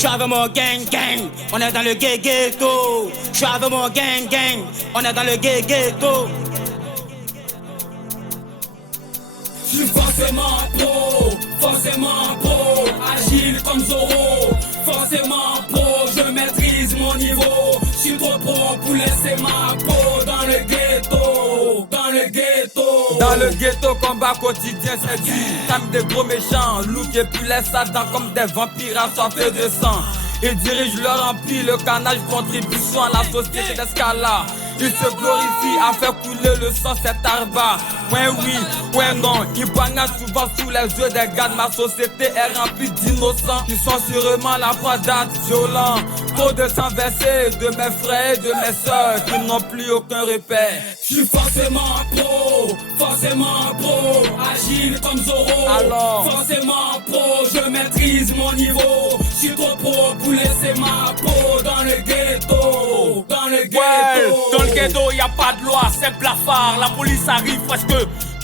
J'suis avec mon gang gang, on est dans le gay ghetto. J'suis avec mon gang gang, on est dans le gay ghetto. J'suis forcément pro, agile comme Zoro. Forcément pro, je maîtrise mon niveau. J'suis trop pro pour laisser ma peau dans le ghetto, dans le ghetto. Dans le ghetto, combat quotidien, c'est du time des gros méchants. Look et puis les satans comme des vampires assoiffés de sang. Ils dirigent leur empire, le canage contribution à la société d'escalade. Ils se glorifient à faire couler le sang, c'est arba. Ouais oui, ouais non, ils poignardent souvent sous les yeux des gars de ma société est remplie d'innocents. Ils sont sûrement la proie d'actes violents. Trop de sang versé de mes frères et de mes sœurs qui n'ont plus aucun repère. J'suis forcément pro, agile comme Zoro. Alors, forcément pro, je maîtrise mon niveau. J'suis trop pro pour laisser ma peau dans le ghetto, dans le ghetto. Ouais, dans le ghetto y a pas de loi, c'est blafard. La police arrive presque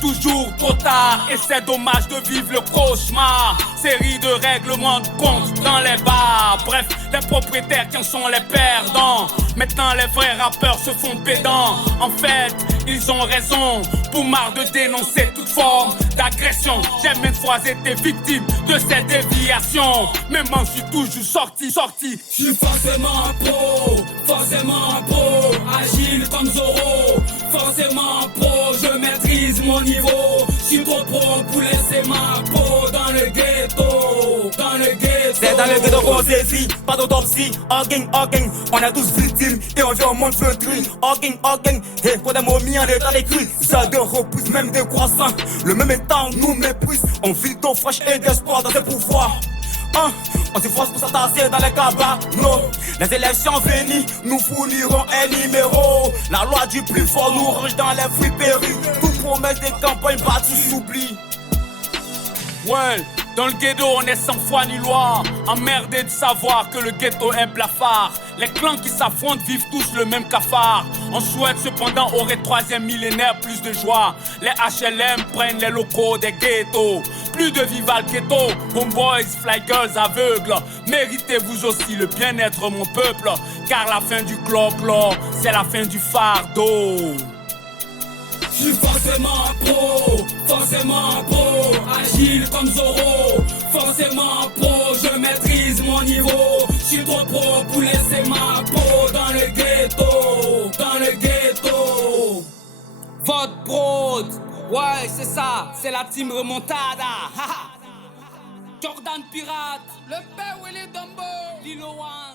toujours trop tard. Et c'est dommage de vivre le cauchemar. Série de règlements de compte dans les bars. Bref, les propriétaires qui en sont les perdants. Maintenant les vrais rappeurs se font pédants. En fait, ils ont raison. Pour marre de dénoncer toute forme d'agression. J'ai maintes fois été victime de cette déviation. Mais moi je suis toujours sorti. J'suis forcément pro, agile comme Zoro. Forcément pro, je maîtrise mon niveau. J'suis trop pro pour laisser ma peau dans le ghetto, dans le ghetto. C'est dans le ghetto qu'on saisit, pas d'autopsie. All gang, on est tous victimes et on vient au monde fleutri. All gang, et pour des momies en état d'écrit. Ça de repousse même des croissants. Le même état nous méprise. On vit d'eau fraîche et d'espoir dans ses pouvoirs. On s'efforce pour s'attasser dans les cabanos. Les élections venues, nous fournirons un numéro. La loi du plus fort nous range dans les friperies. Toute promesse des campagnes battues s'oublie. Ouais, dans le ghetto on est sans foi ni loi. Emmerdé de savoir que le ghetto est blafard. Les clans qui s'affrontent vivent tous le même cafard. On souhaite cependant au troisième millénaire plus de joie. Les HLM prennent les locaux des ghettos. Plus de viva le ghetto, homeboys, fly girls aveugles. Méritez-vous aussi le bien-être mon peuple. Car la fin du clo-clo, c'est la fin du fardeau. J'suis forcément pro, agile comme Zoro. Forcément pro, je maîtrise mon niveau. J'suis trop pro pour laisser ma peau dans le ghetto, dans le ghetto. Votre prod, ouais c'est ça, c'est la team remontada. Jordan Pirate, le père Willy Dumbo, Lilo One.